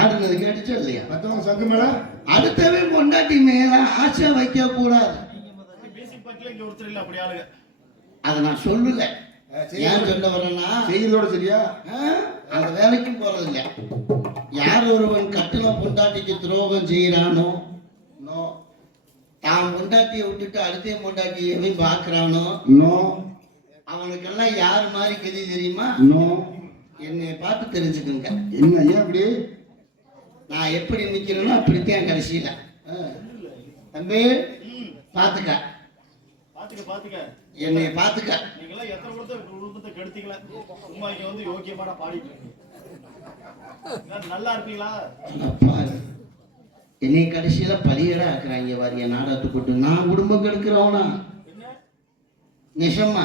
ஆடுனது கேட்டுச்சா இல்லையா? மத்தவங்க சங்கு மேல அடுத்தவே பொண்டாட்டி மேல ஆசை வைக்க கூடாது. அதை நான் சொல்லல. ஏன் சொல்ல வரேன்னா செய்யறதோட சரியா அந்த வேலைக்கும் போறது இல்ல. யார் ஒருவன் கட்டுன பொண்டாட்டிக்கு துரோகம் செய்யறானோ, தான் பொண்டாட்டியை விட்டுட்டு அடுத்த பொண்டாட்டியவே பாக்குறானோ, அவனுக்கெல்லாம் யாரு மாதிரி கதி தெரியுமா? என்னை பார்த்து தெரிஞ்சுக்குங்க. என்ன ஏன் அப்படி? நான் எப்படி நிக்கிறேனோ அப்படித்தான் கடைசியில. தம்பி பாத்துக்க, என்னை பாத்துக்க. என்னை கடைசியில பலியடா ஆக்குறாங்க வாரிய நாடகத்தை போட்டு. நான் குடும்பம் கெடுக்கிறவனா நிஷமா?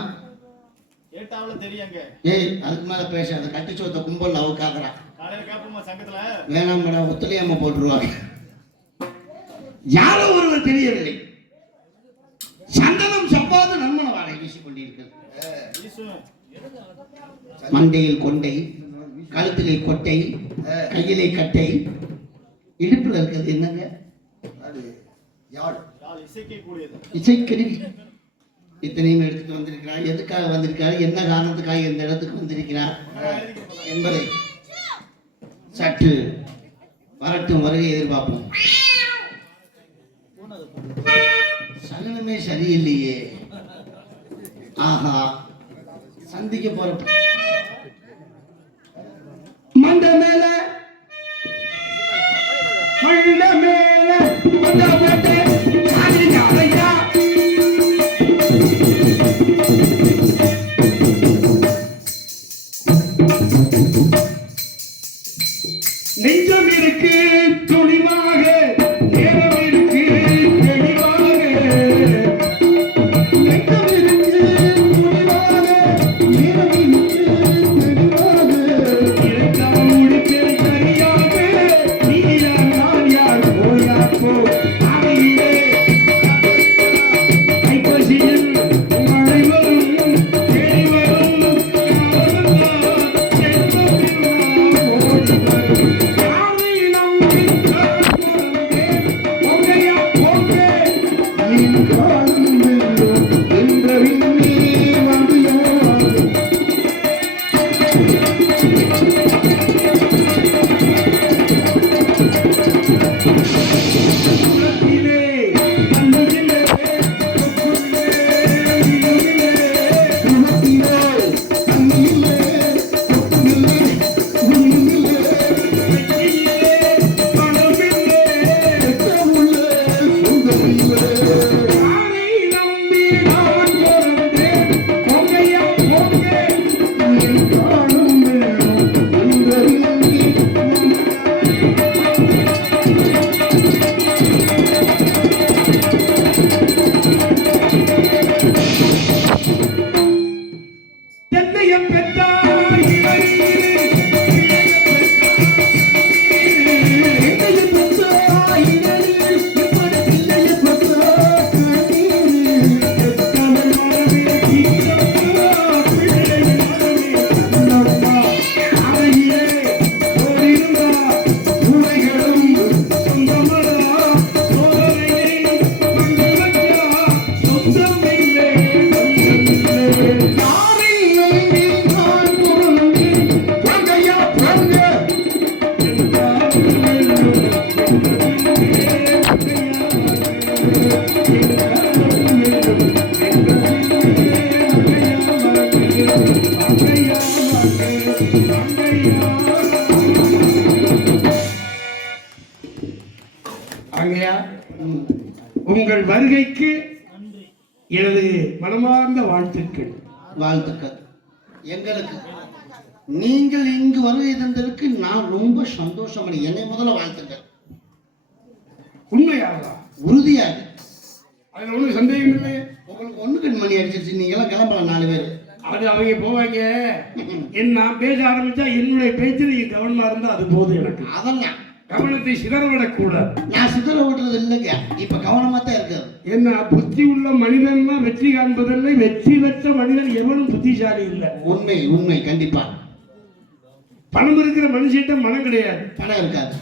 ஏய் அதுக்கு மேல பேசாத. கட்டி சோத்த கும்பல் அவ காக்குறான். வேணாம் மேடம், ஒத்துழையாம போட்டுருவாங்க. யாரோ ஒருவர் தெரியவில்லை. சந்தனம் சப்பாது நன்மன வாழை வீசிக் கொண்டிருக்கிறது. மண்டையில் கொண்டை, கழுத்திலே கொட்டை, கையிலே கட்டை, இடுப்புல இருக்கிறது என்னங்க? இசைக்கருவி. இத்தனையும் எடுத்துட்டு வந்திருக்கிறார். எதுக்காக வந்திருக்கிறார், என்ன காரணத்துக்காக இந்த இடத்துக்கு வந்திருக்கிறார் என்பதை சற்று வரட்டும் வருகை எதிர்பார்ப்போம். சலனமே சரியில்லையே. ஆஹா, சந்திக்க போற மண்ட மேல மண்ட மேல நெஞ்சம் இருக்கு துணிவாக, நேரம் இருக்கு தெளிவாக. நெஞ்சம் இருக்கு துணிவாக, நேரம் இருக்கு தெளிவாக. இறைக்காம முடிப்பேன் சரியாக, நீ யார் நான் யார் போயா போ. அவையிலே கைப்பசியில் மழை வரும் தேடி வரும் உங்கள் வருகைக்கு எனது மனமார்ந்த வாழ்த்துக்கள். வாழ்த்துக்கள் எங்களுக்கு. நீங்கள் இங்கு வருகை தந்ததற்கு நான் ரொம்ப சந்தோஷம். என்னை முதல்ல வாழ்த்துக்கள். உண்மையாக உறுதியாக அதுல ஒன்றும் சந்தேகம் இல்லை. உங்களுக்கு ஒண்ணு கண்மணி அடிச்சிருச்சு. நீங்க எல்லாம் கிளம்பலாம் 4 பேர். அது அவங்க போவாங்க. நான் பேச ஆரம்பிச்சா என்னுடைய பேச்சில் நீங்க கவனமா இருந்தா அது போதும் எனக்கு. அதெல்லாம் கவனத்தை சிதறவிடக்கூடாது. நான் சிதற விடுறது இல்லைங்க. இப்ப கவனமா தான் இருக்காது. என்ன புத்தி உள்ள மனிதன் தான் வெற்றி காண்பதில்லை. வெற்றி பெற்ற மனிதன் எவனும் புத்திசாலி இல்லை. உண்மை உண்மை கண்டிப்பா. பணம் இருக்கிற மனுஷன்கிட்ட மனம் கிடையாது, பணம் இருக்காது.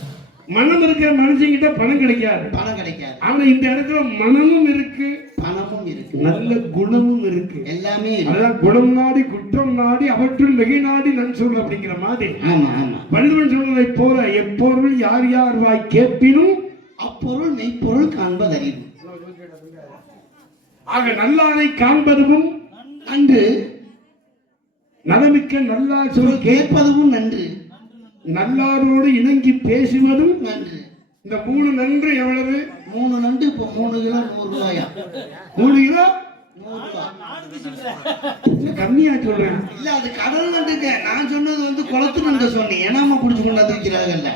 மனம் இருக்கிற மனுஷங்கிட்ட பணம் கிடைக்காது. பணம் கிடைக்காது. ஆனா இந்த இடத்துல மனமும் இருக்கு, பணமும் இருக்கு, நல்ல குணமும் இருக்கு, எல்லாமே இருக்கு. அதான் குணம் நாடி குற்றம் நாடி அவற்றுள் வெகை நாடி நன் சொல் அப்படிங்கிற மாதிரி. ஆமா ஆமா. வள்ளுவன் சொன்னதை போல எப்பொருள் யார் யார் வாய் கேட்பினும் அப்பொருள் மெய்ப்பொருள் காண்பது அறிவு. ஆக நல்லாரை காண்பதும் நன்று, நலமிக்க நல்லார் சொல் கேட்பதும் நன்று, நல்லாரோடு இணங்கி பேசுவதும் நன்று. இந்த 3 நன்று எவ்வளவு? 3 நண்டு இப்போ 3 கிலோ 100 ரூபாயா? 3 கிலோ 100 ரூபாய். கம்மியா சொல்றேன். இல்ல அது கடல் நண்டுங்க. நான் சொன்னது வந்து குளத்து நண்டு சொன்னேன். ஏனாம புடிச்சு கொண்டாந்து வைக்கிறாங்கல்ல.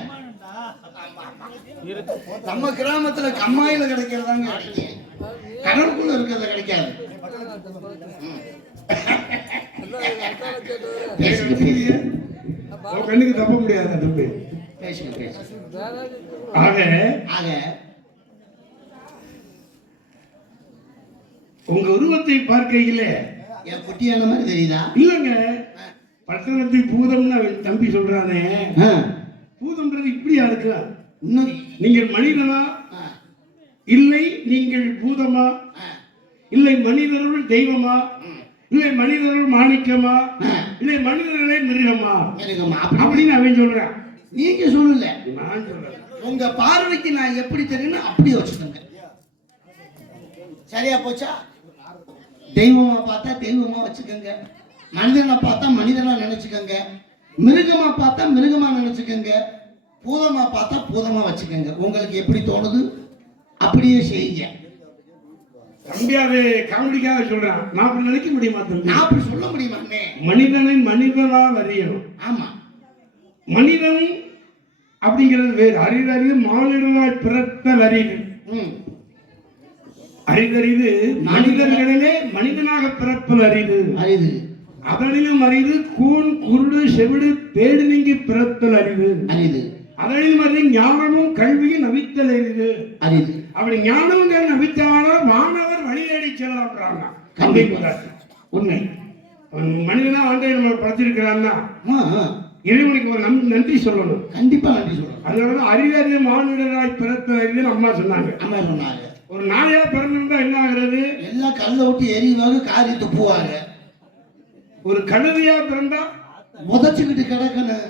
நம்ம கிராமத்துல கம்மாயில கிடைக்கிறதாங்க கிடைக்கும், கடலுக்குள்ள இருக்கிறது கிடைக்காது. பேசுங்க பேசுங்க உன் கண்ணுக்கு தப்ப முடியாது தம்பி. பேசுங்க பேசுங்க. ஆக ஆக உங்க உருவத்தை பார்க்கையில என் குட்டியான மாதிரி தெரியுதா? இல்லங்க, பட்டணத்தை பூதம்னு அவன் தம்பி சொல்றானே, ஆ, பூதம்ன்றது இப்படியா இருக்கலாம்? இன்னும் நீங்கள் மனிதனா ஆ, இல்லை நீங்கள் பூதமா, ஆ, இல்லை மனிதருள் தெய்வமா, ம், இல்லை மனிதருள் மாணிக்கமா, ஆ, இல்லை மனிதர்களே மிருகமா மிருகமா? அப்படி அப்படின்னு அவன் சொல்றான். நீங்க சொல்லல, நான் சொல்றேன். உங்க பார்வைக்கு நான் எப்படி தெரியும்னு அப்படியே வச்சுக்கோங்க. சரியா போச்சா? தெய்வமா பார்த்தா தெய்வமா வச்சுக்கோங்க, மனிதனை பார்த்தா மனிதனா நினைச்சுக்கோங்க, மிருகமா பார்த்தா மிருகமா நினைச்சுக்கோங்க, பூதமா பார்த்தா பூதமா வச்சுக்கோங்க. உங்களுக்கு எப்படி தோணுது அப்படியே செய்யுங்க. தம்பி அது காமெடிக்காக சொல்றான், நான் அப்படி நினைக்க முடியுமா தம்பி? நான் அப்படி சொல்ல முடியுமாண்ணே? மனிதனை மனிதனால் அறியணும். ஆமா, மனிதன் அப்படிங்கிறது வேறு. அறிதறிவு மானிடனாய் பிறத்தல் அறிவு. ம், அறிதறிவு மனிதர்களிலே மனிதனாக பிறப்பல் அறிவு. அறிவு. அதனிலும் அறிவு கூன் குருடு செவிடு பேடு நீங்கி பிறத்தல் அறிவு. அறிவு. அதனிலும் அறிவு ஞானமும் கல்வியும் நவித்தல் அறிவு. அறிவு. அப்படி ஞானமும் நவித்தாலும் மாணவர் வழியேடி செல்லலாம்ன்றாங்க. கண்டிப்பாக உண்மை. மனிதனா ஆண்டை நம்ம படைச்சிருக்கிறான்னா ஆ, ஆ, இறைவனுக்கு ஒரு நன்றி சொல்லணும். கண்டிப்பா நன்றி சொல்லணும். அதனாலதான் அறிதறிவு மானிடராய் பிறத்தல் அறிவுன்னு அம்மா சொன்னாங்க. அம்மா சொன்னாங்க. ஒரு நாயா பிறந்திருந்தா என்ன ஆகுறது? எல்லாம் கல்ல விட்டு எரிவாங்க, காரி துப்புவாங்க. ஒரு கழுதையா பிறந்தா முதச்சுக்கிட்டு கிடக்கணும்,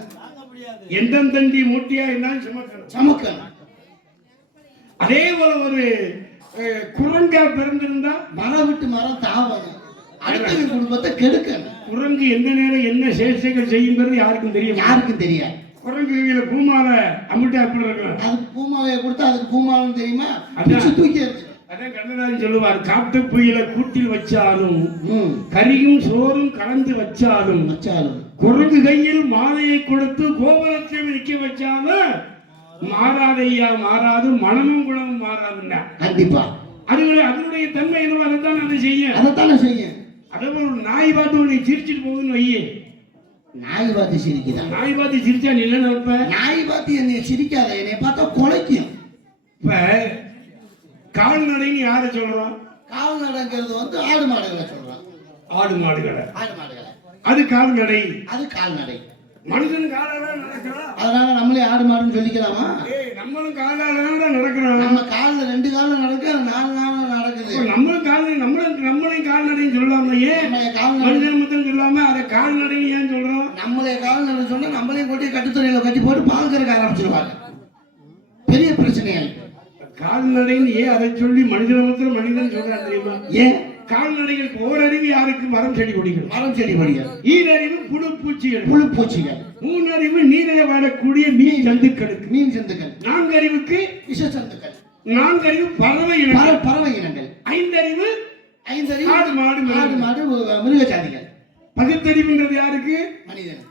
எந்தந்தண்டி மூட்டியா இருந்தாலும் சுமக்கணும். சமக்கணும். அதே போல ஒரு குரங்கா பிறந்திருந்தா மரம் விட்டு மரம் தாவணும், அடுத்த குடும்பத்தை கெடுக்கணும். குரங்கு எந்த நேரம் என்ன சேஷ்டைகள் செய்யுங்கிறது யாருக்கும் தெரியும். யாருக்கும் தெரியாது. குரங்கு பூமால அமுட்டா எப்படி இருக்கும்? அதுக்கு பூமாலையை கொடுத்தா அதுக்கு பூமாலம் தெரியுமா? அதான். பிச்சு தூக்கி எறிஞ்சிடும். அதான் கண்ணதாசன் சொல்லுவார், காட்டு புயல கூட்டில் வச்சாலும் ம், கரியும் சோறும் கலந்து வச்சாலும் வச்சாலும் குரங்கு கையில் மாலையை கொடுத்து கோபுரத்தை நிற்க வச்சாலும் மாறாதையா, மாறாது, மனமும் குணமும் மாறாதுன்னா. கண்டிப்பா அதனுடைய தன்மை என்னவோ அதைத்தான் அதை செய்யும். அதைத்தானே செய்யும். அதே போல ஒரு நாய் பார்த்து உன்னை சிரிச்சிட்டு போகுதுன்னு வையே, நாய் பார்த்து சிரிக்குதா? நாய் பார்த்து சிரிச்சா நீ என்ன நினைப்ப? நாய் பார்த்து என்னை சிரிக்காத, என்னை பார்த்தா குலைக்கும். இப்ப கால்நடைன்னு யாரை சொல்றோம்? கால்நடைங்கிறது வந்து ஆடு மாடுகளை சொல்றான். ஆடு மாடுகளை. ஆடு மாடுகளை அது கால்நடை. அது கால்நடை. மனுஷன் காலால நடக்கிறான், அதனால நம்மளே ஆடு மாடுன்னு சொல்லிக்கலாமா? நம்மளும் காலால நடக்கிறோம். நம்ம காலில் 2 காலில் நடக்கு, அது 4 நாளில் நடக்குது. நம்மளும் கால்நடை, நம்மளையும் கால்நடைன்னு சொல்லலாமா? ஏன் நம்மளே கால்நடை, மனுஷன் மட்டும் சொல்லாம அதை கால்நடைன்னு ஏன் சொல்றோம்? நம்மளே கால்நடை சொன்னா நம்மளையும் கொட்டி கட்டுத்துறையில கட்டி போட்டு பால் கறக்க ஆரம்பிச்சிருவாங்க. பெரிய பிரச்சனையாயிடும். கால்நடைன்னு ஏன் அதை சொல்லி மனிதனை மாத்திரம் மனிதன் சொல்றான் தெரியுமா? ஏன்? கால்நடைகளுக்கு ஓரறிவு யாருக்கு? மரம் செடி கொடிகள். மரம் செடி கொடிகள். ஈரறிவு புழு பூச்சிகள். புழு பூச்சிகள். 3 அறிவு நீரில் வாழக்கூடிய மீன் ஜந்துக்களுக்கு. மீன் ஜந்துக்கள். 4 அறிவுக்கு விஷ ஜந்துக்கள். 4 அறிவு பறவை இனங்கள். பறவை இனங்கள். 5 அறிவு 5 அறிவு ஆடு மாடு ஆடு மாடு மிருக ஜாதிகள். பகுத்தறிவுன்றது யாருக்கு? மனிதன்.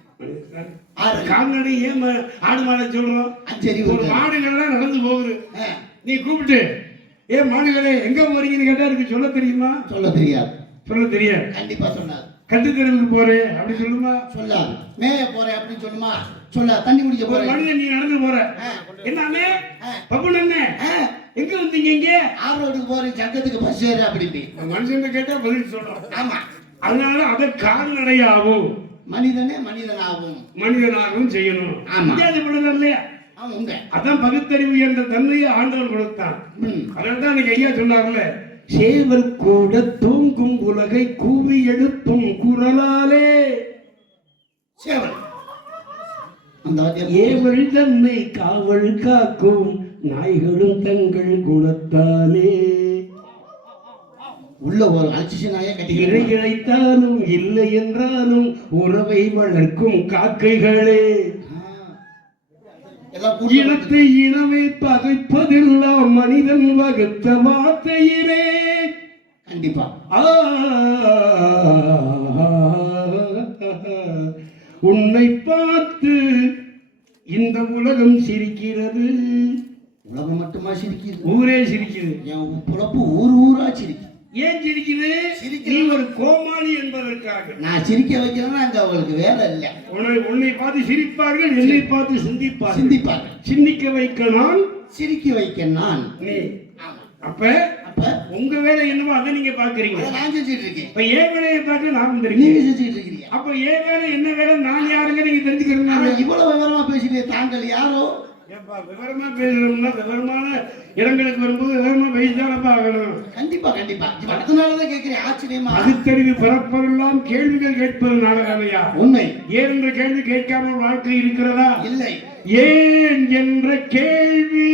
கால்நடை ஏன் ஆடு மாடை சொல்றோம்? 5 அறிவு. ஒரு மாடுகள்லாம் நடந்து போகுது, நீ கூப்பிட்டு ஏன் மாடுகளே எங்க போறீங்கன்னு கேட்டா இருக்கு சொல்ல தெரியுமா? சொல்ல தெரியாது. சொல்ல தெரியாது. கண்டிப்பா சொல்லாது. கட்டுத்தரவுக்கு போறேன் அப்படி சொல்லுமா? சொல்லாது. மேய போறேன் அப்படின்னு சொல்லுமா? சொல்லாது. தண்ணி குடிக்க ஒரு போறேன். மனிதன் நீ நடந்து போற, என்னமே பப்பு நன்னே எங்க வந்தீங்க? இங்க ஆறு ரோடுக்கு போறேன், சங்கத்துக்கு பஸ் ஏறு அப்படி. மனுஷன் கேட்டா பதில் சொல்றோம். ஆமா. அதனால அதை கால்நடையாகும். மனிதனே மனிதனாகும். மனிதனாகவும் செய்யணும். ஆமா. வித்தியாசப்படுதல் இல்லையா? உங்க அதான் பகுத்தறிவு என்ற தன்மையை ஆண்டவன் கொடுத்தான். அதனால்தான் அன்னைக்கு ஐயா சொன்னார்ல, சேவல் கூட தூங்கும் உலகை கூவி எழுப்பும் குரலாலே சேவல் அந்த ஏவல் தன்னை காவல் காக்கும் நாய்களும் தங்கள் குணத்தாலே உள்ள ஒரு அல்சிஷனாயே இறை இழைத்தாலும் இல்லை என்றாலும் உறவை வளர்க்கும் காக்கைகளே இனத்தை இனமே பகைப்பதெல்லாம் மனிதன் வகுத்த வார்த்தையிலே. கண்டிப்பா உன்னை பார்த்து இந்த உலகம் சிரிக்கிறது. உலகம் மட்டுமா சிரிக்குது? ஊரே சிரிக்குது. என் பொழப்பு ஊர் ஊரா சிரிக்குது. ஏன் சிரிக்குது? நீ ஒரு கோமாளி என்பதற்காக. நான் சிரிக்க வைக்கிறேன்னா அங்க அவங்களுக்கு வேலை இல்லை. உன்னை பார்த்து சிரிப்பார்கள், என்னை பார்த்து சிந்திப்பார்கள். சிந்திக்க வைக்க நான், சிரிக்க வைக்க நான். நீ அப்ப உங்க வேலை என்னவோ அதை நீங்க பாக்குறீங்க, நான் செஞ்சுட்டு இருக்கேன். இப்ப ஏன் வேலையை பார்க்க நான் நீங்க செஞ்சுட்டு இருக்கீங்க. அப்ப ஏன் வேலை என்ன வேலை, நான் யாருங்க நீங்க தெரிஞ்சுக்கிறேன். இவ்வளவு விவரமா பேசிட்டு தாங்கள் யாரோ? விவரமா பேசணும்னா விவரமான இடங்களுக்கு வரும்போது விவரமா பேசிதான் ஆகணும். கண்டிப்பா கண்டிப்பா. அதனாலதான் கேட்கிறேன். ஆச்சரியமா பகுத்தறிவு பிறப்பதெல்லாம் கேள்விகள் கேட்பது நாடகமையா? உண்மை. ஏன் என்ற கேள்வி கேட்காமல் வாழ்க்கை இருக்கிறதா? இல்லை. ஏன் என்ற கேள்வி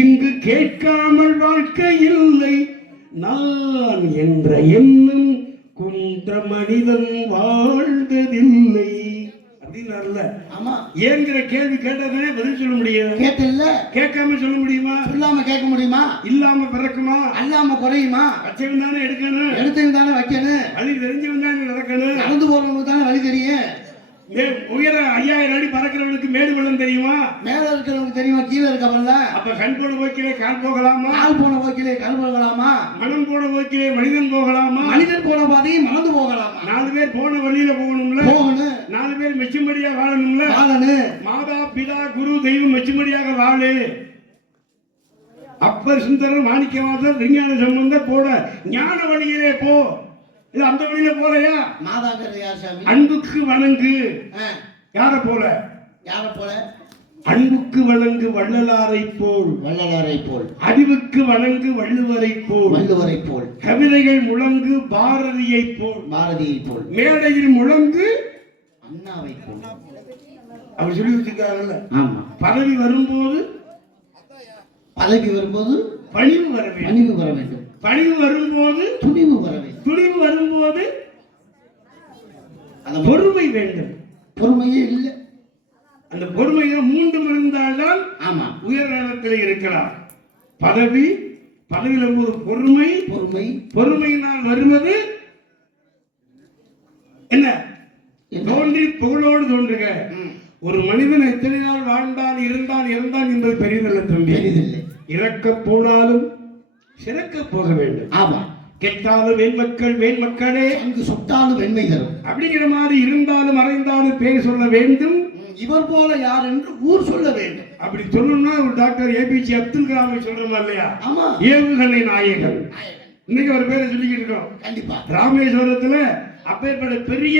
இங்கு கேட்காமல் வாழ்க்கை இல்லை. நான் என்ற எண்ணம் கொண்ட மனிதன் வாழ்ந்ததில்லை அப்படின்னு. ஆமா. ஏங்கிற கேள்வி கேட்டதானே பதில் சொல்ல முடியும். கேட்டல்ல, கேட்காம சொல்ல முடியுமா? சொல்லாம கேட்க முடியுமா? இல்லாம பிறக்குமா? அல்லாம குறையுமா? வச்சவன் தானே எடுக்கணும், எடுத்தவன் தானே வைக்கணும், வழி தெரிஞ்சவன் தானே நடக்கணும். நடந்து போறவனுக்கு தானே வழி தெரியும். உயர 5000 அடி பறக்கிறவனுக்கு மேடு பள்ளம் தெரியுமா? மேல இருக்கிறவனுக்கு தெரியுமா கீழே இருக்கவன்ல? அப்ப கண் போன போக்கிலே கால் போகலாமா? கால் போன போக்கிலே கால் போகலாமா? மனம் போன போக்கிலே மனிதன் போகலாமா? மனிதன் போன பாதையை மறந்து போகலாமா? 4 பேர் போன வழியில போகணும்ல, போகணும். 4 பேர் மெச்சும்படியா வாழணும்ல, வாழணும். மாதா பிதா குரு தெய்வம் மெச்சும்படியாக வாழு. அப்பர் சுந்தரர் மாணிக்கவாசர் விஞ்ஞான சம்பந்தர் போட ஞான வழியிலே போ. இல்ல அந்த வழியில போலையா? மாதாங்கிறது யார் சாமி? அன்புக்கு வணங்கு. யார போல? யார போல? அன்புக்கு வணங்கு வள்ளலாரை போல். வள்ளலாரை போல். அறிவுக்கு வணங்கு வள்ளுவரை போல். வள்ளுவரை போல். கவிதைகள் முழங்கு பாரதியை போல். பாரதியை போல். மேடையில் முழங்கு அண்ணாவை போல். அவர் சொல்லி வச்சிருக்காங்கல்ல. ஆமா. பதவி வரும்போது பணிவு வர வேண்டும். பணிவு வரும்போது துணிவு வர வேண்டும். துணிவு வரும்போது அந்த பொறுமை வேண்டும். பொறுமையே இல்லை. அந்த பொறுமையை மூன்றும் இருந்தால்தான் ஆமா உயர் இடத்தில் இருக்கலாம். பதவியில் ஒரு பொறுமையினால் வருவது என்ன? தோன்றி புகழோடு தோன்றுக. ஒரு மனிதன் எத்தனை நாள் வாழ்ந்தான், இருந்தான், இறந்தான் என்பது பெரியதல்ல தம்பி. இறக்க போனாலும் சிறக்க போக வேண்டும். ஆமா. கெட்டாலும் வேண்மக்களே அங்கு சொட்டாலும் வெண்மை தரும் அப்படிங்கிற மாதிரி இருந்தாலும் மறைந்தாலும் பேர் சொல்ல வேண்டும். இவர் போல யார் என்று ஊர் சொல்ல வேண்டும். அப்படி சொல்லணும்னா ஒரு டாக்டர் ஏபிஜே அப்துல் கலாமை சொல்றோமா இல்லையா? ஆமா. ஏவுகணை நாயகன். இன்னைக்கு ஒரு பேரை சொல்லிக்கிட்டு இருக்கோம். கண்டிப்பா. ராமேஸ்வரத்துல அப்பேற்பட்ட பெரிய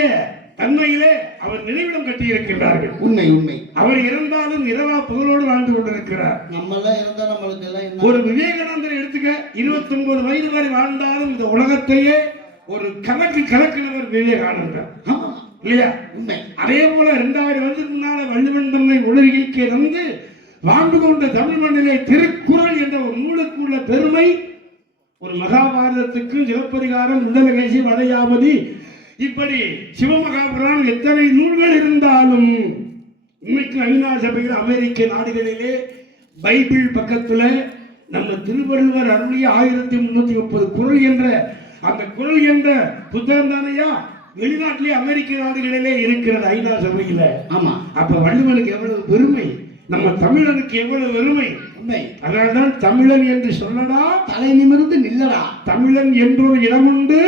தன்மையிலே அவர் நினைவிடம் கட்டி இருக்கின்றார்கள். உண்மை. அவர் இறந்தாலும் இரவா புகழோடு வாழ்ந்து கொண்டிருக்கிறார். நம்மெல்லாம் இருந்தா நம்மளுக்கு எல்லாம் ஒரு விவேகானந்தர் எடுத்துக்க 29 வயது வரை வாழ்ந்தாலும் இந்த உலகத்தையே ஒரு கலக்கினவர் விவேகானந்தர் இல்லையா? உண்மை. அதே போல 2000 வருடத்துக்கு முன்னால வள்ளுவன் தன்னை உலகிற்கு இருந்து வாழ்ந்து கொண்ட தமிழ் மண்ணிலே திருக்குறள் என்ற ஒரு நூலுக்கு உள்ள பெருமை ஒரு மகாபாரதத்துக்கும் சிவப்பதிகாரம், உடலகேசி, வளையாபதி, இப்படி சிவமகாபுராணம் எத்தனை நூல்கள் இருந்தாலும் இன்னைக்கு ஐநா சபையில் அமெரிக்க நாடுகளிலே பைபிள் பக்கத்துல நம்ம திருவள்ளுவர் அருளிய 1330 குறள் என்ற அந்த குறள் என்ற புத்தகம் தானையா வெளிநாட்டிலே அமெரிக்க நாடுகளிலே இருக்கிறது ஐநா சபையில. ஆமா. அப்ப வள்ளுவனுக்கு எவ்வளவு பெருமை, நம்ம தமிழனுக்கு எவ்வளவு பெருமை. அதனால்தான் தமிழன் என்று சொல்லடா, தலை நிமிர்ந்து நில்லடா. தமிழன் என்றொரு இடமுண்டு,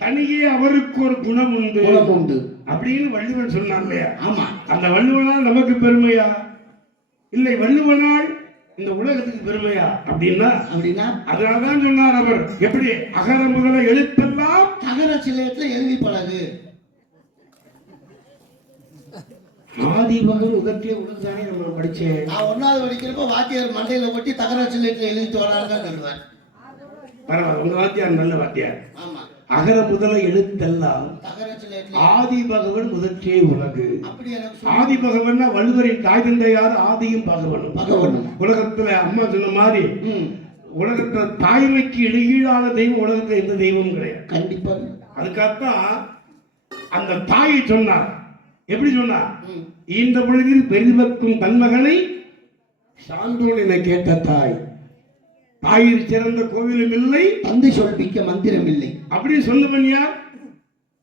தனியே அவருக்கு ஒரு குணம் உண்டு அப்படின்னு வள்ளுவன் சொன்னார் இல்லையா? ஆமா. அந்த வள்ளுவனால் நமக்கு பெருமையா? இல்லை, வள்ளுவனால் இந்த உலகத்துக்கு பெருமையா? அப்படின்னா அதனால்தான் சொன்னார் அவர், எப்படி அகர முதல எழுத்தெல்லாம் அகர சிலையத்துல எழுதி பழகு. ஆதிபகவன் முதற்றே உலகத்தானே நம்ம படிச்சேன். நான் 1வது படிக்கிறப்ப வாத்தியார் மண்டையில கொட்டி தகர சிலையத்துல எழுதிட்டு வராருதான் சொல்லுவேன். பரவாயில்ல, உங்க வாத்தியார் நல்ல வாத்தியார். ஆமா, அகர முதல எழுத்தெல்லாம் தகர சிலையத்துல ஆதி பகவன் முதற்றே உலகு. அப்படி எனக்கு ஆதி பகவன்னா வள்ளுவரின் தாய் தந்தையார் ஆதியும் பகவனும். பகவனும் உலகத்துல அம்மா சொன்ன மாதிரி உலகத்துல தாய்மைக்கு ஈடான தெய்வம் உலகத்துல எந்த தெய்வமும் கிடையாது. கண்டிப்பா. அதுக்காகத்தான் அந்த தாயை சொன்னார். எப்படி சொன்னார்? இந்த பொழுதில் பெரிதுபக்கும் தன் மகனை சான்றோன் என கேட்ட தாய். தாயில் சிறந்த கோவிலும் இல்லை, தந்தை சொல்பிக்க மந்திரம் இல்லை. அப்படி சொன்னவன் யார்?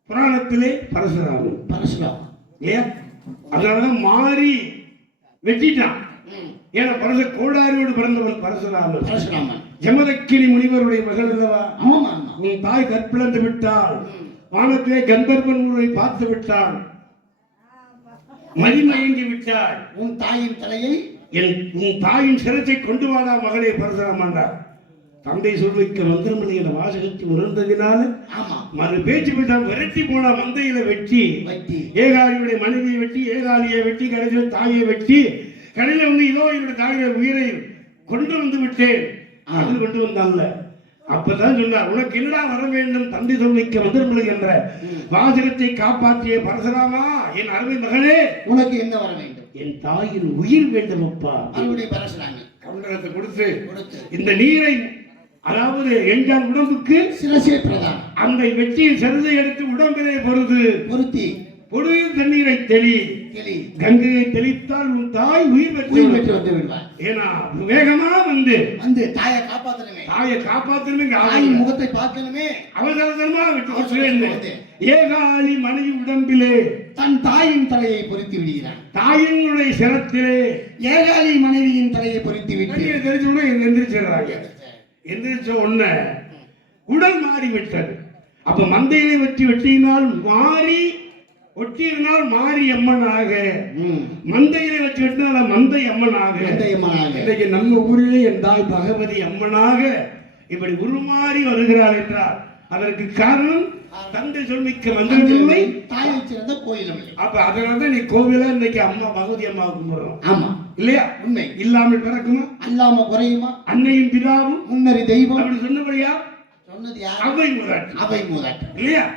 புராணத்திலே பரசுராமன். பரசுராமன் இல்லையா? அதனாலதான் மாறி வெட்டிட்டான். ஏன்னா பரச கோடாரியோடு பிறந்தவன் பரசுராமன். பரசுராமன் ஜமதக்கினி முனிவருடைய மகள் அல்லவா? ஆமா. உன் தாய் கற்பிழந்து விட்டாள், வானத்திலே கந்தர்வன் ஊரை பார்த்து விட்டாள், மதிமயங்கி விட்டாள். உன் தாயின் தலையை உன் தாயின் சிரத்தை கொண்டு வாடா மகளே பரசுராமன்றார். தந்தை சொல்விக்க மந்திரமணி என்ற வாசகத்தை உணர்ந்ததினால மறு பேச்சு விட்டால் விரட்டி போனா மந்தையில வெட்டி ஏகாலியுடைய மனைவியை வெட்டி ஏகாலியை வெட்டி கடைசியில் தாயை வெட்டி கடையில வந்து இதோ என்னுடைய தாயுடைய உயிரை கொண்டு வந்து விட்டேன். அது கொண்டு வந்தான்ல. அப்பதான் சொன்னார், உனக்கு என்னடா வர வேண்டும்? தந்தை சொல்லிக்க மந்திரமணி என்ற வாசகத்தை காப்பாற்றிய பரசுராமா, என் அருமை மகளே, உனக்கு என்ன வர வேண்டும்? என் தாயின் உயிர் வேண்டும் அப்பா. அவருடைய பரசுராமன் கமண்டலத்தை கொடுத்து இந்த நீரை, அதாவது எஞ்சான் உடம்புக்கு சிரசே பிரதானம், அந்த வெற்றியின் சிரசை எடுத்து உடம்பிலே பொருத்தி பொழுதில் தண்ணீரை தெளி. கங்கையை தெளித்தால் உன் தாய் உயிர் பெற்று வந்து விடுவார். ஏன்னா வேகமா வந்து தாயை காப்பாற்றணுமே, தாயை காப்பாற்றணுமே, தாயின் முகத்தை பார்க்கணுமே, அவசரமா விட்டு ஏகாலி மனைவி உடம்பிலே தன் தாயின் தலையை பொருத்தி விடுகிறான். தாயினுடைய சிரத்திலே ஏகாலி மனைவியின் தலையை பொருத்தி விட்டு தெரிஞ்ச எந்திரிச்சிடுறாங்க. எந்திரிச்ச உடனே உடல் மாறிவிட்டது. அப்ப மந்தையிலே வெட்டியினால் மாறி, ஒட்டியினால் மாறி அம்மனாக, மந்தையிலே வச்சு வெட்டினால் மந்தை அம்மனாக. இன்றைக்கு நம்ம ஊரிலே என் தாய் பகவதி அம்மனாக இப்படி உருமாறி வருகிறார் என்றார். அதற்கு காரணம் தந்தை சொல்மிக்க மந்திரமில்லை, தாயை சிறந்த கோயிலும் இல்லை. அப்ப அதனாலதான் நீ கோவிலா இன்னைக்கு அம்மா பகவதி அம்மா கும்பிடுறோம். ஆமா இல்லையா? உண்மை. இல்லாமல் பிறக்குமா? அல்லாம குறையுமா? அன்னையும் பிதாவும் முன்னறி தெய்வம் அப்படி சொன்னபடியா? சொன்னது யார்? அவை மூதாட்டி. அவை மூதாட்டி இல்லையா?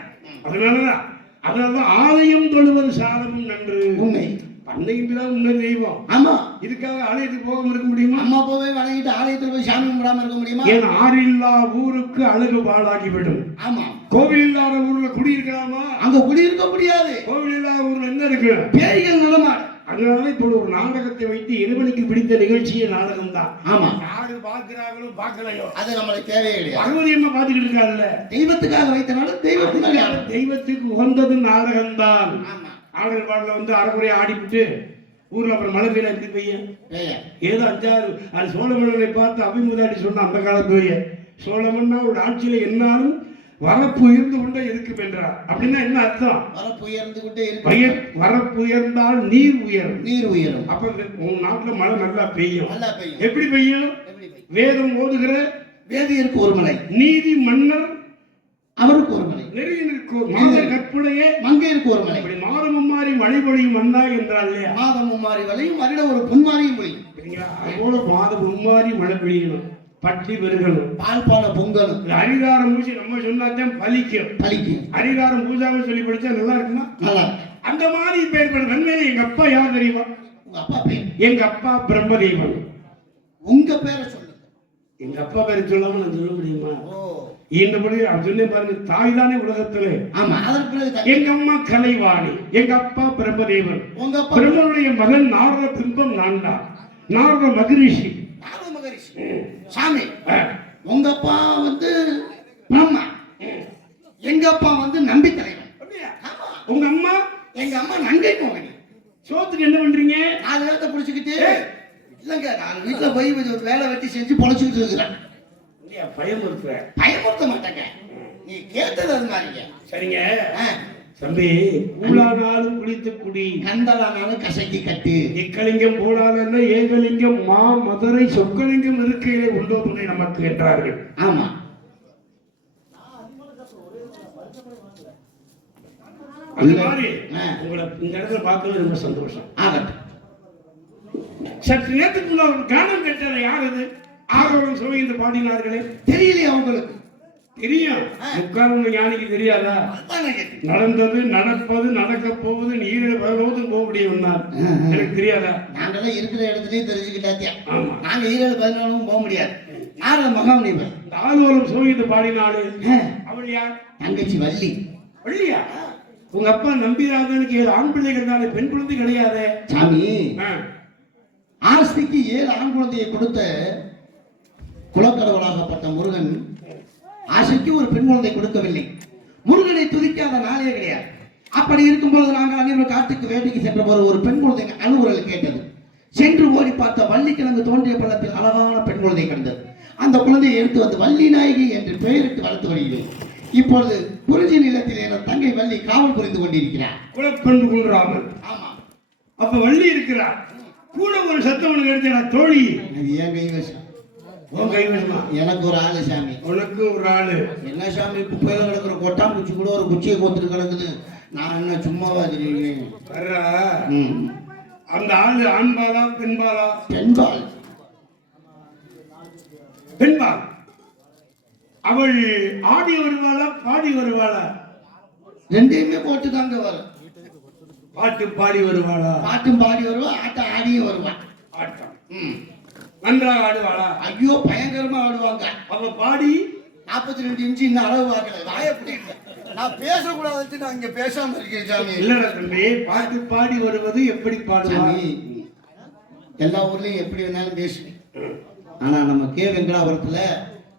அதனாலதான் ஆலயம் தொழுவது சாலமும் நன்று. உண்மை. அன்னையும் பிதாவும் முன்னறி தெய்வம். ஆமா. இதுக்காக ஆலயத்துக்கு போகாம இருக்க முடியுமா? அம்மா போவே வணங்கிட்டு ஆலயத்துல போய் சாமி கும்பிடாம இருக்க முடியுமா? ஏன் ஆறில்லா ஊருக்கு அழகு பாழாகிவிடும். ஆமா. கோவில் இல்லாத ஊர்ல குடியிருக்கலாமா? அங்க குடியிருக்க முடியாது. கோவில் இல்லாத ஊர்ல என்ன இருக்கு? பேய்கள் நடமாடு. அதனால இப்போ ஒரு நாடகத்தை வைத்து இறைவனுக்கு பிடித்த நிகழ்ச்சியே நாடகம் தான். ஆமா. யாரு பாக்குறாங்களோ பாக்கலையோ அது நம்மளுக்கு தேவையே கிடையாது. பகவதி அம்மா பாத்துக்கிட்டு இருக்காருல்ல. தெய்வத்துக்காக வைத்தனால தெய்வத்துக்கு உகந்தது நாடகம் தான். ஆமா. ஆடல் பாடல வந்து அரைக்குறைய ஆடிவிட்டு ஊர்ல அப்புறம் மழை பெய்ய எப்படி பெய்யும்? ஏதோ 5-6 அது சோழமன்னனை பார்த்து அபிமுதாடி சொன்ன அந்த காலத்துலயே சோழமன்னா ஒரு ஆட்சியில என்னாலும் வரப்பு உயர்ந்து கொண்டே இருக்கும் என்றார். அப்படின்னா என்ன அர்த்தம்? வரப்பு உயர்ந்து கொண்டே இருக்கு. வரப்பு உயர்ந்தால் நீர் உயரும். நீர் உயரும். அப்ப உங்க நாட்டுல மழை நல்லா பெய்யும். நல்லா பெய்யும். எப்படி பெய்யும்? வேதம் ஓதுகிற வேதியருக்கு ஒரு மலை, நீதி மன்னர் அவருக்கு ஒரு மலை, நெருங்கிற்கு மாதர் கற்புடைய மங்கையருக்கு ஒரு மலை. இப்படி மாதமும் மாறி மழை பொழியும் வந்தா என்றால் இல்லையா? மாதமும் மாறி வளையும், வருட ஒரு பொன்மாரியும் பொழியும். அதோட மாதம் மும்மாறி மழை பெய்யணும், பட்டி பெருகணும், பால்பான பொங்கலும். அரிதாரம் பூஜை நம்ம சொன்னாதான் பலிக்கும். அரிதாரம் பூஜாவை சொல்லி படிச்சா நல்லா இருக்குமா? நல்லா. அந்த மாதிரி பேர் நன்மையில எங்க அப்பா யார் தெரியுமா? உங்க அப்பா பேர்? எங்க அப்பா பிரம்மதேவன். உங்க பேரை சொல்லுங்க. எங்க அப்பா பேரை சொல்லாம நான் சொல்ல முடியுமா? இந்தபடி சொன்னேன் பாருங்க, தாய் தானே உலகத்திலே. ஆமா. அதற்கு பிறகு எங்க அம்மா கலைவாணி, எங்க அப்பா பிரம்மதேவன். உங்க அப்பா பிரம்மனுடைய மகன் நாரத பிம்பம் நான் தான், நாரத மகரிஷி. சாமி, உங்க அப்பா வந்து பிரம்மா, எங்க அப்பா வந்து நம்பி தலைவன். உங்க அம்மா? எங்க அம்மா நங்கை மோகினி. சோத்துக்கு என்ன பண்றீங்க? 4 பேர்த்த புடிச்சுக்கிட்டு இல்லங்க, நான் வீட்டுல போய் வேலை வெட்டி செஞ்சு பொழைச்சுக்கிட்டு இருக்கிறேன். பயமுறுத்த மாட்டேங்க, நீ கேட்டது அது மாதிரிங்க. சரிங்க தம்பி. கூழானாலும் குளித்து குடி, கந்தலானாலும் கசக்கி கட்டு, இக்கலிங்கம் போடாத ஏகலிங்கம் மா மதுரை சொக்கலிங்கம் இருக்கையிலே உண்டோ துணை நமக்கு என்றார்கள். ஆமா. அந்த இல்ல. மாதிரி ஆ. உங்களை இந்த இடத்துல பார்க்கறது ரொம்ப சந்தோஷம். ஆகட்டும். சற்று நேரத்துக்குள்ள ஒரு கானம் கேட்டது யார் அது? ஆரோரம் சுவைந்து பாடினார்களே, தெரியலையே உங்களுக்கு? தெரியும். முக்கால் ஞானிக்கு தெரியாதா? அதான் நான் கேட்டேன். நடந்தது, நடப்பது, நடக்க போவது, நீரில் வருவதும் போக முடியும். எனக்கு தெரியாதா? நாங்கெல்லாம் இருக்கிற இடத்துலயே தெரிஞ்சுக்கிட்டாத்தியா. ஆமா. நாங்க ஈரோடு 14 போக முடியாது. நாரத மகாமுனிவர். இந்த ஆரோரம் சுவைந்து பாடினாலே அவள் யார்? தங்கச்சி வள்ளி. வள்ளியா? உங்க அப்பா நம்பிராஜனுக்கு 7 ஆண் பிள்ளைகள் தானே, பெண் குழந்தை கிடையாதே. சாமி, ஆ. ஆஸ்திக்கு 7 ஆண் குழந்தையை கொடுத்த குலக்கடவுளாகப்பட்ட முருகன் ஆசைக்கு ஒரு பெண் குழந்தை கொடுக்கவில்லை. முருகனை துதிக்காத நாளே கிடையாது. அப்படி இருக்கும்போது நாங்கள் அனைவரும் காட்டுக்கு வேட்டைக்கு சென்ற போது ஒரு பெண் குழந்தை அழுகுரல் கேட்டது. சென்று ஓடி பார்த்த வள்ளிக்கிழங்கு தோன்றிய பள்ளத்தில் அழகான பெண் குழந்தை கண்டது. அந்த குழந்தையை எடுத்து வந்து வள்ளி நாயகி என்று பெயரிட்டு வளர்த்து வருகிறேன். இப்பொழுது குறிஞ்சி நிலத்தில் என் தங்கை வள்ளி காவல் புரிந்து கொண்டிருக்கிறார். குலப்பெண் குன்றாமல். ஆமா. அப்ப வள்ளி இருக்கிறார். கூட ஒரு சத்தம் உனக்கு எடுத்தா தோழி. அது ஏன் கைவசம்? உன் கைவசமா? எனக்கு ஒரு ஆளு சாமி. உனக்கு ஒரு ஆளு. என்ன சாமி, குப்பையில கிடக்குற கொட்டாங்குச்சி கூட ஒரு குச்சியை கோத்துட்டு கிடக்குது. நான் என்ன சும்மாவா தெரியுங்க? வர்றா. அந்த ஆளு ஆண்பாலா பெண்பாலா? பெண்பால். பெண்பால். அவள் ஆடி வருவாளா பாடி வருவாளா? ரெண்டையுமே போட்டு தாங்க வரும். பாட்டு பாடி வருவாளா? பாட்டும் பாடி வருவா, ஆட்டம் ஆடியும் வருவா. ஆட்டம் நன்றாக ஆடுவாளா? ஐயோ, பயங்கரமா ஆடுவாங்க. அவ பாடி 42 இன்ச்சு இன்னும் அளவு பார்க்கல. வாயை பிடிக்கல. நான் பேசக்கூடாது, நான் இங்க பேசாம இருக்கேன் சாமி. இல்லடா தம்பி, பாட்டு பாடி வருவது எப்படி பாடுவா? சாமி, எல்லா ஊர்லயும் எப்படி வேணாலும் பேசுவேன். ஆனா நம்ம கே வெங்கடாபுரத்துல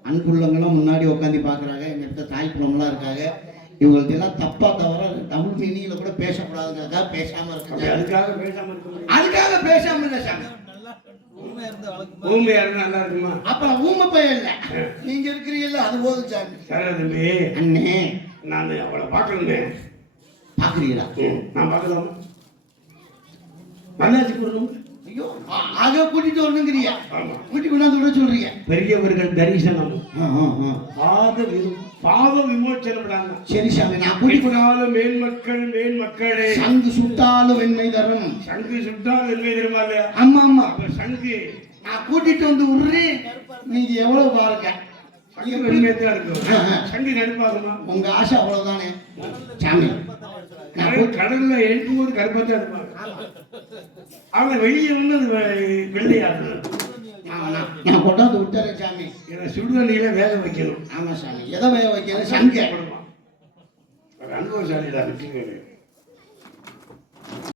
அன்புள்ளவங்களும் முன்னாடி உட்காந்து பாக்குறாங்க. எங்க இடத்துல தாய் குளம்லாம் இருக்காங்க. இவங்களுக்கு எல்லாம் தப்பா தவிர தமிழ் மீனிங்ல கூட பேசக்கூடாதுங்கிறதா பேசாம இருக்கு. அதுக்காக பேசாம இருக்க. அதுக்காக பேசாம இல்ல சாமி. ஊமையா இருந்தா நல்லா இருக்குமா? அப்புறம் ஊமை பையன் இல்ல, நீங்க இருக்கிறீங்கல்ல, அது போதும் சாமி. சரி தம்பி, அண்ணே, நான் அவளை பார்க்கணுமே. பாக்குறீங்களா? நான் பார்க்கலாம். நல்லாச்சு கொடுக்கணும். ஐயோ, ஆக கூட்டிட்டு வரணுங்கிறியா? ஆமா. கூட்டி கொண்டாந்து விட சொல்றீங்க. பெரியவர்கள் தரிசனம், பாவ விமோச்சனம். சரி சாமி, நான் கூட்டி குடிப்பதாலும் மேன்மக்கள் மேன்மக்களே. சங்கு சுட்டாலும் வெண்மை தரும். சங்கு சுட்டால் வெண்மை தருமா இல்லையா? ஆமா ஆமா. அப்ப சங்கு நான் கூட்டிட்டு வந்து விடுறேன். நீங்க எவ்வளவு பாருங்க. சங்கு வெண்மையத்தான் இருக்கும். சங்கு கருப்பாகுமா? உங்க ஆசை அவ்வளவுதானே சாமி. கடல்ல எழுப்பும்போது கருப்பத்தான் இருப்பாங்க. ஆனா வெளியே வந்து அது வெள்ளையாது. நான் கொண்டாந்து விட்டுறேன் சாமி. ஏன்னா சுடுதண்ணியில வேக வைக்கணும். ஆமா சாமி. எதை வேக வைக்கணும்? சங்க. அனுபவசாலி தான்.